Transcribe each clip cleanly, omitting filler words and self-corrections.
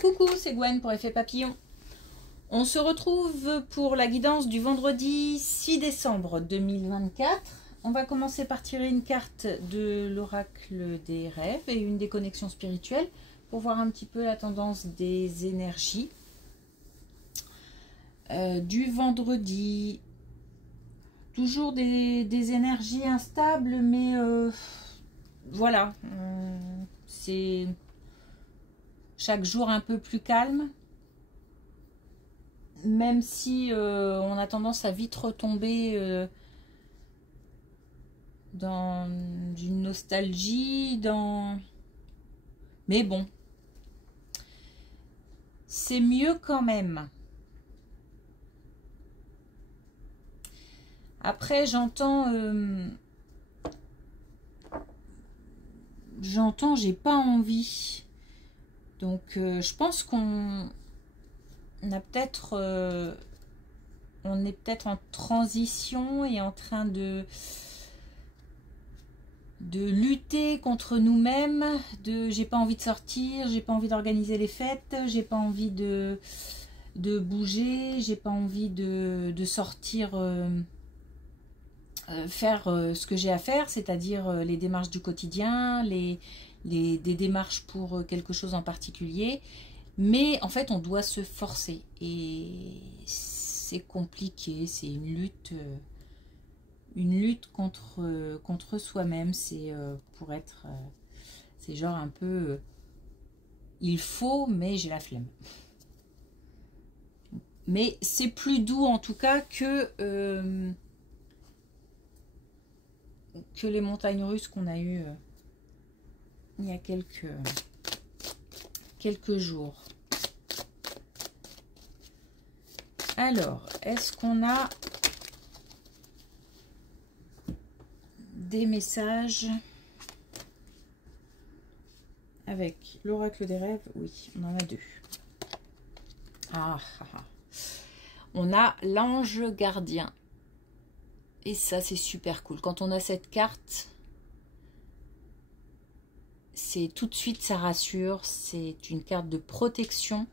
Coucou, c'est Gwen pour Effet Papillon. On se retrouve pour la guidance du vendredi 6 décembre 2024. On va commencer par tirer une carte de l'oracle des rêves et une des connexions spirituelles pour voir un petit peu la tendance des énergies du vendredi. Toujours des énergies instables, mais voilà, c'est chaque jour un peu plus calme, même si on a tendance à vite retomber dans une nostalgie, mais bon, c'est mieux quand même. Après, j'entends, j'ai pas envie. Donc, je pense qu'on a peut-être, on est peut-être en transition et en train de lutter contre nous-mêmes. J'ai pas envie de sortir, j'ai pas envie d'organiser les fêtes, j'ai pas envie de bouger, j'ai pas envie de sortir. Faire ce que j'ai à faire, c'est-à-dire les démarches du quotidien, des démarches pour quelque chose en particulier. Mais en fait, on doit se forcer. Et c'est compliqué, c'est une lutte contre soi-même. C'est pour être... c'est genre un peu... il faut, mais j'ai la flemme. Mais c'est plus doux en tout cas que les montagnes russes qu'on a eues il y a quelques jours. Alors, est-ce qu'on a des messages avec l'oracle des rêves? Oui, on en a deux. On a l'ange gardien. Et ça, c'est super cool. Quand on a cette carte, c'est tout de suite, ça rassure. C'est une carte de protection.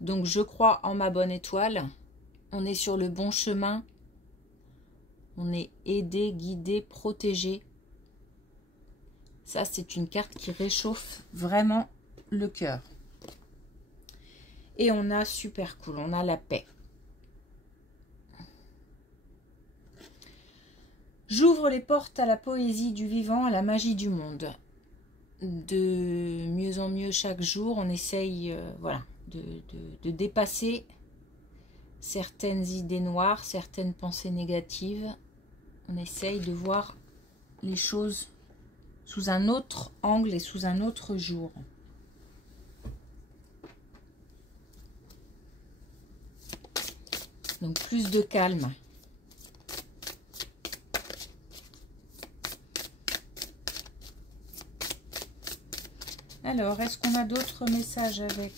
Donc, je crois en ma bonne étoile. On est sur le bon chemin. On est aidé, guidé, protégé. Ça, c'est une carte qui réchauffe vraiment le cœur. Et on a super cool. On a la paix. J'ouvre les portes à la poésie du vivant, à la magie du monde. De mieux en mieux chaque jour, on essaye voilà, de dépasser certaines idées noires, certaines pensées négatives. On essaye de voir les choses sous un autre angle et sous un autre jour. Donc plus de calme. Alors, est-ce qu'on a d'autres messages avec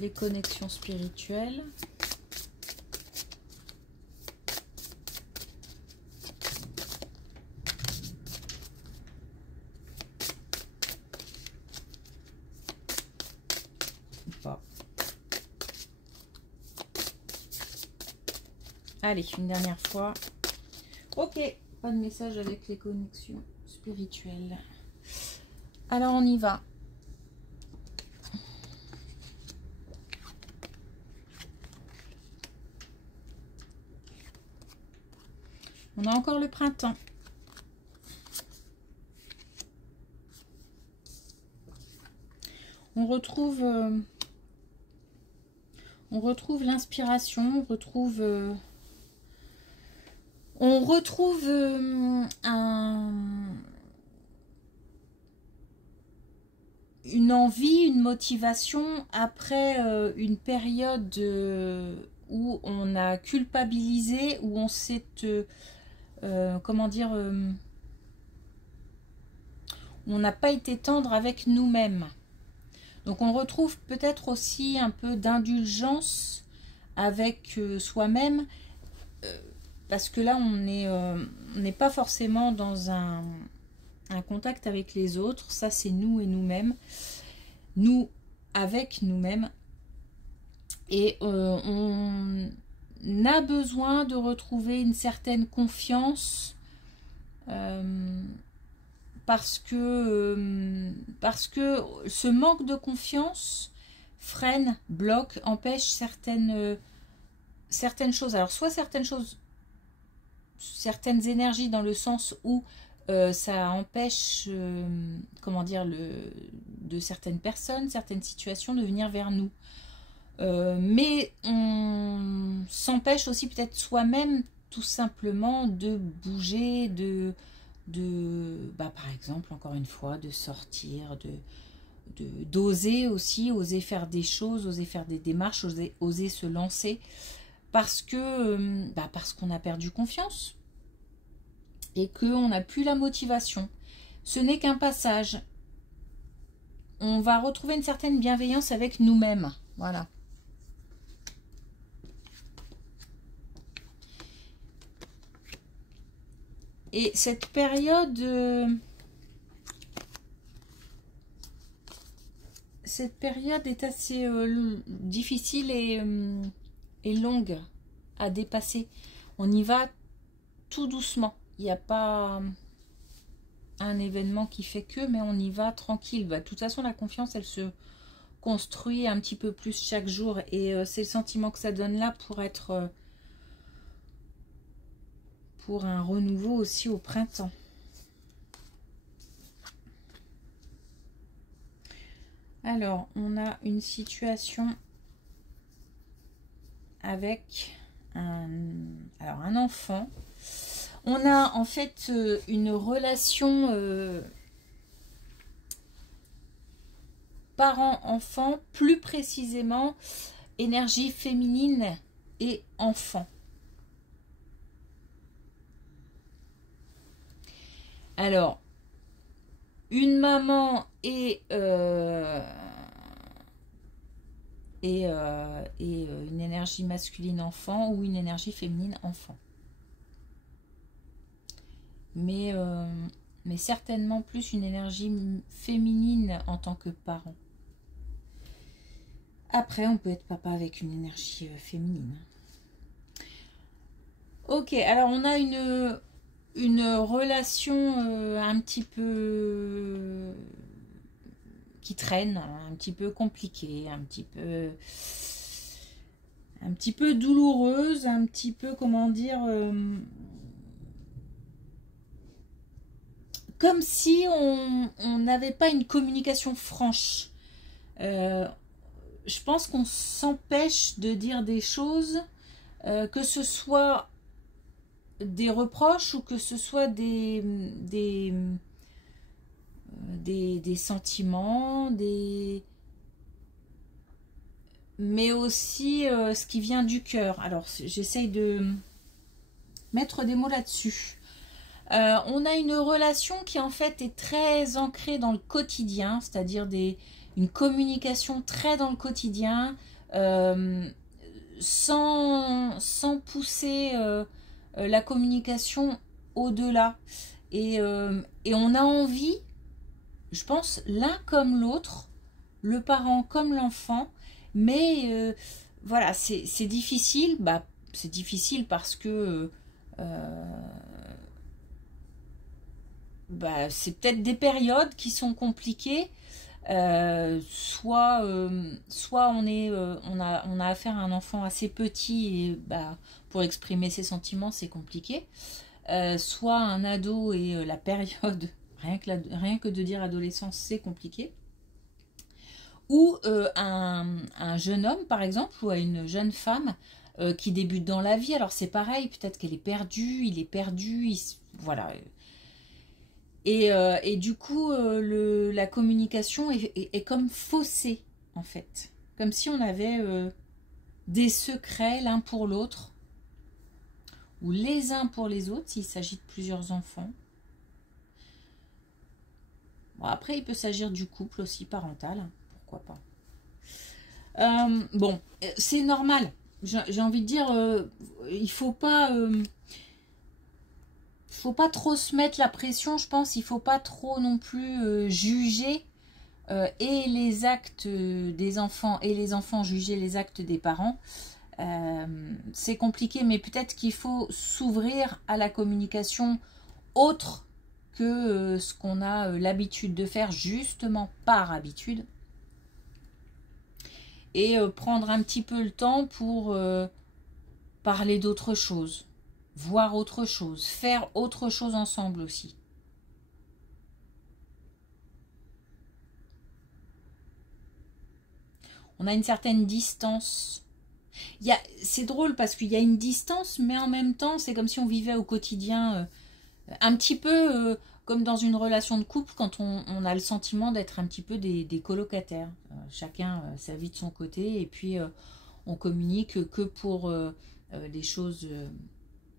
les connexions spirituelles? Pas. Allez, une dernière fois. Ok, pas de message avec les connexions spirituelles. Alors, on y va. On a encore le printemps. On retrouve l'inspiration, on retrouve une envie, une motivation après une période où on a culpabilisé, où on s'est, comment dire, on n'a pas été tendre avec nous-mêmes. Donc on retrouve peut-être aussi un peu d'indulgence avec soi-même, parce que là on n'est pas forcément dans un contact avec les autres. Ça, c'est nous et nous-mêmes. Nous, avec nous-mêmes. Et on a besoin de retrouver une certaine confiance parce que ce manque de confiance freine, bloque, empêche certaines choses. Alors soit certaines choses, certaines énergies dans le sens où ça empêche, comment dire, de certaines personnes, certaines situations de venir vers nous. Mais on s'empêche aussi peut-être soi-même tout simplement de bouger, par exemple, encore une fois, de sortir, d'oser aussi, oser faire des choses, oser faire des démarches, oser se lancer, parce qu'on a perdu confiance et qu'on n'a plus la motivation. Ce n'est qu'un passage. On va retrouver une certaine bienveillance avec nous-mêmes. Voilà. Et cette période est assez difficile et longue à dépasser. On y va tout doucement. Il n'y a pas un événement qui fait que, mais on y va tranquille. De toute façon, la confiance, elle se construit un petit peu plus chaque jour. Et c'est le sentiment que ça donne là pour être... pour un renouveau aussi au printemps. Alors, on a une situation avec un enfant. On a en fait une relation parent-enfant, plus précisément énergie féminine et enfant. Alors, une maman et une énergie masculine enfant ou une énergie féminine enfant. Mais certainement plus une énergie féminine en tant que parent. Après, on peut être papa avec une énergie féminine. Ok, alors on a une relation un petit peu qui traîne, un petit peu compliquée, un petit peu douloureuse, un petit peu, comment dire, comme si on n'avait pas une communication franche. Je pense qu'on s'empêche de dire des choses, que ce soit des reproches ou que ce soit des sentiments, mais aussi ce qui vient du cœur. Alors j'essaye de mettre des mots là-dessus. On a une relation qui en fait est très ancrée dans le quotidien, c'est-à-dire une communication très dans le quotidien, sans pousser la communication au-delà. Et on a envie, je pense, l'un comme l'autre, le parent comme l'enfant, mais voilà, c'est difficile. C'est difficile parce que c'est peut-être des périodes qui sont compliquées. Soit on a affaire à un enfant assez petit et pour exprimer ses sentiments c'est compliqué, soit un ado et la période rien que de dire adolescence c'est compliqué, ou un jeune homme par exemple ou une jeune femme qui débute dans la vie. Alors c'est pareil, peut-être qu'elle est perdue, il est perdu, voilà. Et du coup, la communication est comme faussée, en fait. Comme si on avait des secrets l'un pour l'autre, ou les uns pour les autres, s'il s'agit de plusieurs enfants. Bon, après, il peut s'agir du couple aussi, parental, pourquoi pas. Bon, c'est normal. J'ai envie de dire, il faut pas trop se mettre la pression, je pense. Il faut pas trop non plus juger et les actes des enfants et les enfants juger les actes des parents, c'est compliqué, mais peut-être qu'il faut s'ouvrir à la communication autre que ce qu'on a l'habitude de faire, justement par habitude, et prendre un petit peu le temps pour parler d'autre chose, voir autre chose, faire autre chose ensemble aussi. On a une certaine distance. C'est drôle parce qu'il y a une distance, mais en même temps, c'est comme si on vivait au quotidien un petit peu comme dans une relation de couple, quand on a le sentiment d'être un petit peu des colocataires. Chacun sa vie de son côté, et puis on communique que pour les choses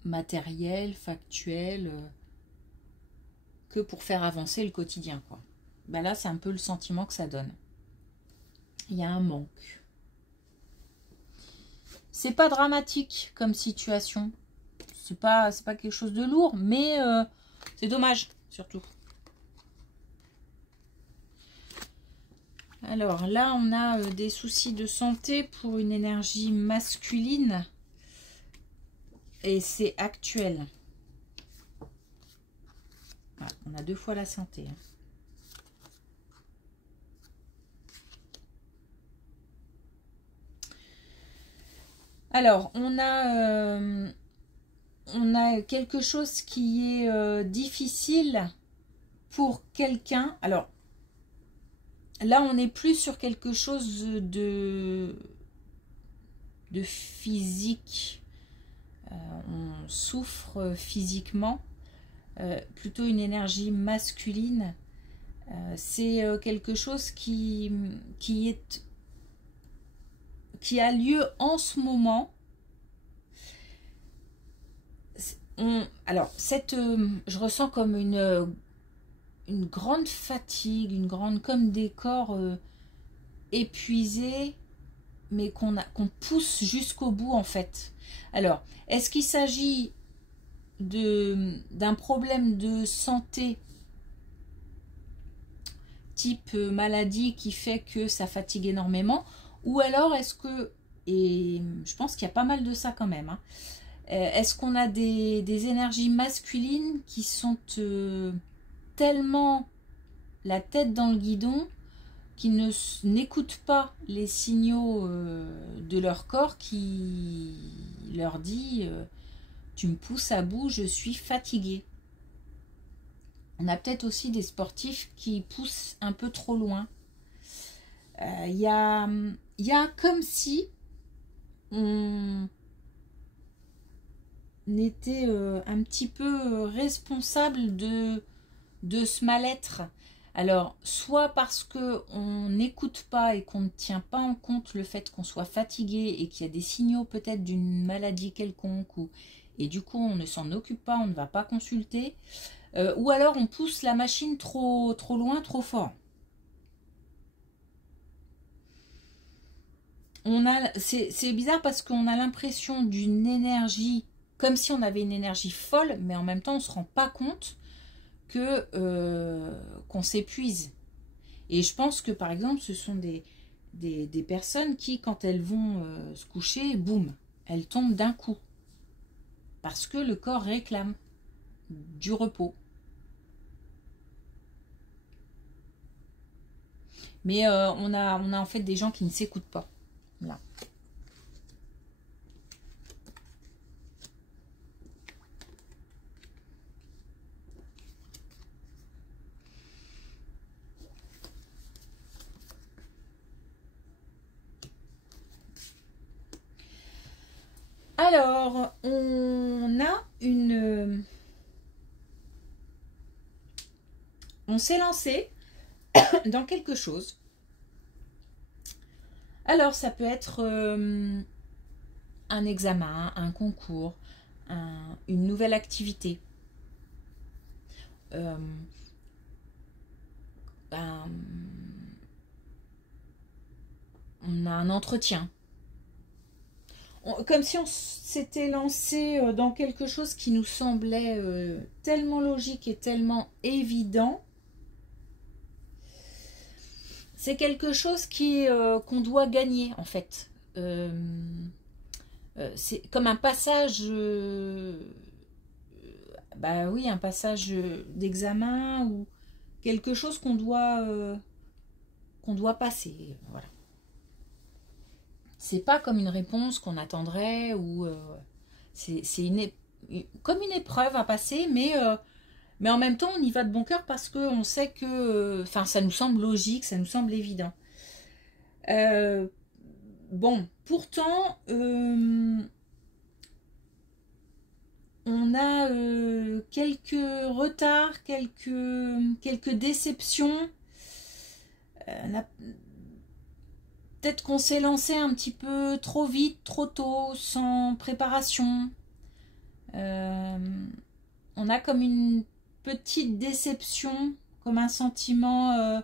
matérielles, factuelles, que pour faire avancer le quotidien, quoi. Ben là, c'est un peu le sentiment que ça donne. Il y a un manque. C'est pas dramatique comme situation. C'est pas quelque chose de lourd, mais c'est dommage, surtout. Alors là, on a des soucis de santé pour une énergie masculine. Et c'est actuel. Voilà, on a 2 fois la santé. Alors, on a quelque chose qui est difficile pour quelqu'un. Alors, là, on n'est plus sur quelque chose de physique. On souffre physiquement. Plutôt une énergie masculine. C'est quelque chose qui a lieu en ce moment. Alors, je ressens comme une grande fatigue, comme des corps épuisés, mais qu'on pousse jusqu'au bout, en fait. Alors, est-ce qu'il s'agit d'un problème de santé type maladie qui fait que ça fatigue énormément, ou alors est-ce que, et je pense qu'il y a pas mal de ça quand même, hein, est-ce qu'on a des énergies masculines qui sont tellement la tête dans le guidon, qui n'écoutent pas les signaux de leur corps qui leur dit tu me pousses à bout, je suis fatiguée. On a peut-être aussi des sportifs qui poussent un peu trop loin. Il y a comme si on était un petit peu responsable de ce mal-être. Alors, soit parce qu'on n'écoute pas et qu'on ne tient pas en compte le fait qu'on soit fatigué et qu'il y a des signaux peut-être d'une maladie quelconque, et du coup on ne s'en occupe pas, on ne va pas consulter, ou alors on pousse la machine trop loin, trop fort. C'est bizarre parce qu'on a l'impression d'une énergie, comme si on avait une énergie folle, mais en même temps on ne se rend pas compte qu'on s'épuise. Et je pense que par exemple ce sont des personnes qui, quand elles vont se coucher, boum, elles tombent d'un coup. Parce que le corps réclame du repos. Mais on a en fait des gens qui ne s'écoutent pas. Là. Alors, on a on s'est lancé dans quelque chose. Alors, ça peut être un examen, un concours, une nouvelle activité. On a un entretien. Comme si on s'était lancé dans quelque chose qui nous semblait tellement logique et tellement évident. c'est quelque chose qu'on doit gagner en fait. C'est comme un passage, bah oui, un passage d'examen ou quelque chose qu'on doit passer. Voilà. C'est pas comme une réponse qu'on attendrait ou c'est comme une épreuve à passer, mais en même temps on y va de bon cœur parce qu'on sait que, enfin, ça nous semble logique, ça nous semble évident. Bon, pourtant, on a quelques retards, quelques déceptions. Peut-être qu'on s'est lancé un petit peu trop vite, trop tôt, sans préparation. On a comme une petite déception, comme un sentiment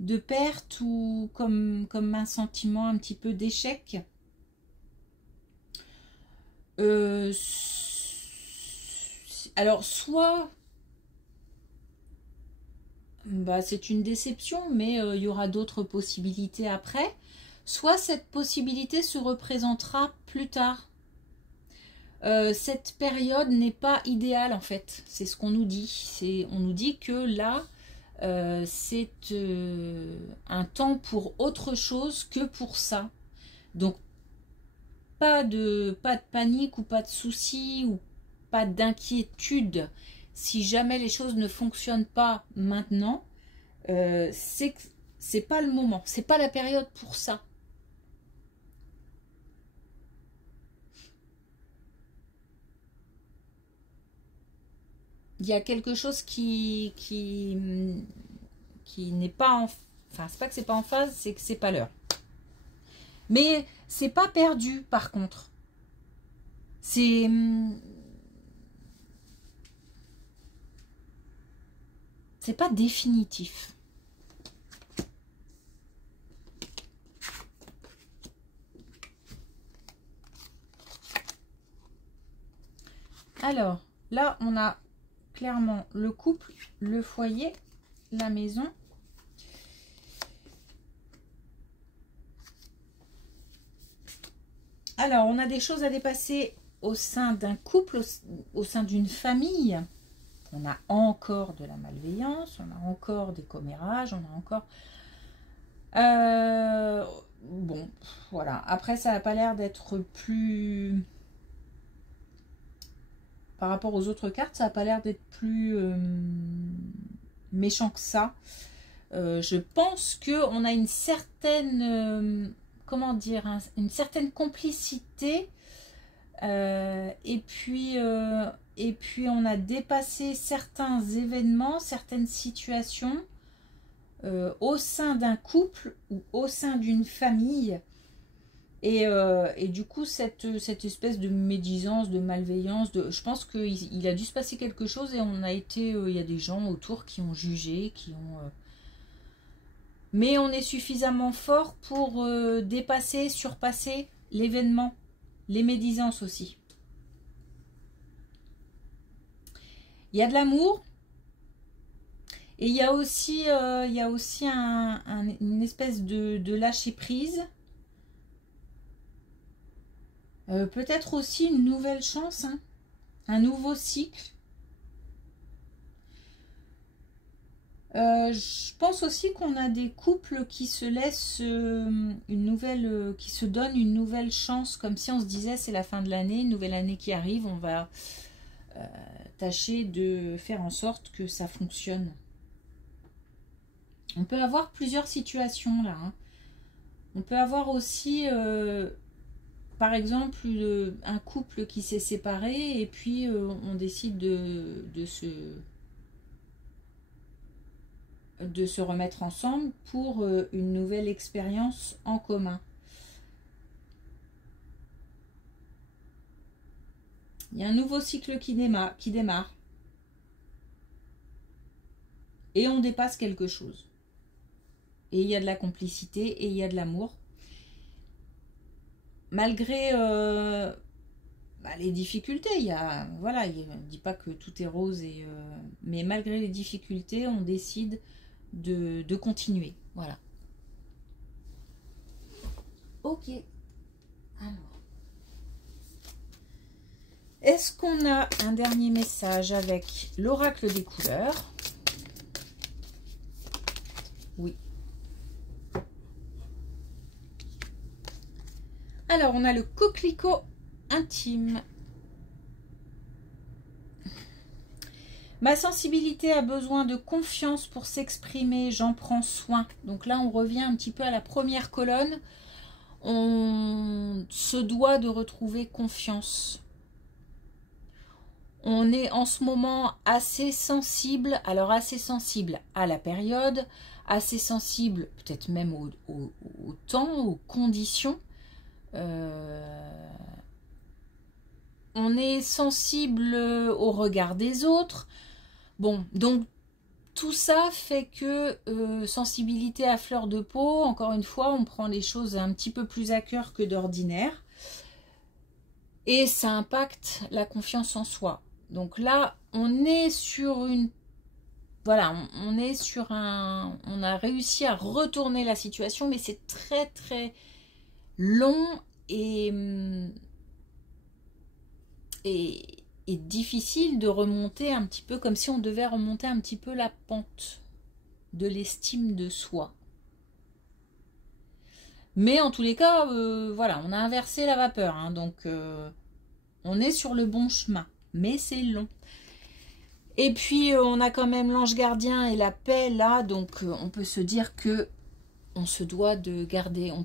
de perte ou comme un sentiment un petit peu d'échec. Alors, soit bah, c'est une déception, mais il y aura d'autres possibilités après. Soit cette possibilité se représentera plus tard. Cette période n'est pas idéale en fait, c'est ce qu'on nous dit. On nous dit que là, c'est un temps pour autre chose que pour ça. Donc, pas de panique ou pas de soucis ou pas d'inquiétude. Si jamais les choses ne fonctionnent pas maintenant, c'est pas le moment, c'est pas la période pour ça. Il y a quelque chose qui n'est pas en... Enfin, c'est pas que c'est pas en phase, c'est que c'est pas l'heure. Mais c'est pas perdu, par contre. C'est pas définitif. Alors, là, on a clairement le couple, le foyer, la maison. Alors, on a des choses à dépasser au sein d'un couple, au sein d'une famille. On a encore de la malveillance, on a encore des commérages, on a encore... bon, voilà. Après, ça n'a pas l'air d'être plus... Par rapport aux autres cartes, ça n'a pas l'air d'être plus méchant que ça. Je pense qu'on a une certaine... comment dire, une certaine complicité. Et puis on a dépassé certains événements, certaines situations au sein d'un couple ou au sein d'une famille. Et du coup, cette espèce de médisance, de malveillance, je pense qu'il a dû se passer quelque chose et on a été, il y a des gens autour qui ont jugé, qui ont... Mais on est suffisamment fort pour dépasser, surpasser l'événement, les médisances aussi. Il y a de l'amour et il y a aussi une espèce de lâcher prise. Peut-être aussi une nouvelle chance, hein, un nouveau cycle. Je pense aussi qu'on a des couples qui se laissent qui se donnent une nouvelle chance, comme si on se disait c'est la fin de l'année, une nouvelle année qui arrive, on va tâcher de faire en sorte que ça fonctionne. On peut avoir plusieurs situations là, hein. On peut avoir aussi par exemple un couple qui s'est séparé et puis on décide de se remettre ensemble pour une nouvelle expérience en commun. Il y a un nouveau cycle qui démarre. Et on dépasse quelque chose. Et il y a de la complicité et il y a de l'amour. Malgré les difficultés, voilà, il ne dit pas que tout est rose, mais malgré les difficultés, on décide de continuer. Voilà. Ok. Alors. Est-ce qu'on a un dernier message avec l'oracle des couleurs? Oui. Alors, on a le coquelicot intime. Ma sensibilité a besoin de confiance pour s'exprimer, j'en prends soin. Donc là, on revient un petit peu à la première colonne. On se doit de retrouver confiance. On est en ce moment assez sensible, alors assez sensible à la période, assez sensible peut-être même au temps, aux conditions. On est sensible au regard des autres. Bon, donc tout ça fait que sensibilité à fleur de peau, encore une fois, on prend les choses un petit peu plus à cœur que d'ordinaire. Et ça impacte la confiance en soi. Donc là, on est sur une... Voilà, on est sur un... On a réussi à retourner la situation, mais c'est très très long et difficile de remonter un petit peu, comme si on devait remonter un petit peu la pente de l'estime de soi. Mais en tous les cas, voilà, on a inversé la vapeur, hein, donc on est sur le bon chemin, mais c'est long. Et puis on a quand même l'ange gardien et la paix là, donc on peut se dire que on se doit de garder, on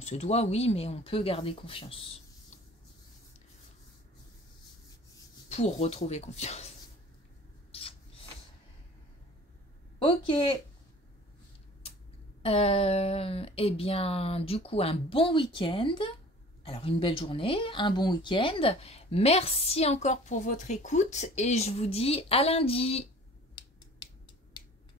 se doit, oui, mais on peut garder confiance. Pour retrouver confiance. Ok. Eh bien, du coup, un bon week-end. Alors, une belle journée, un bon week-end. Merci encore pour votre écoute et je vous dis à lundi.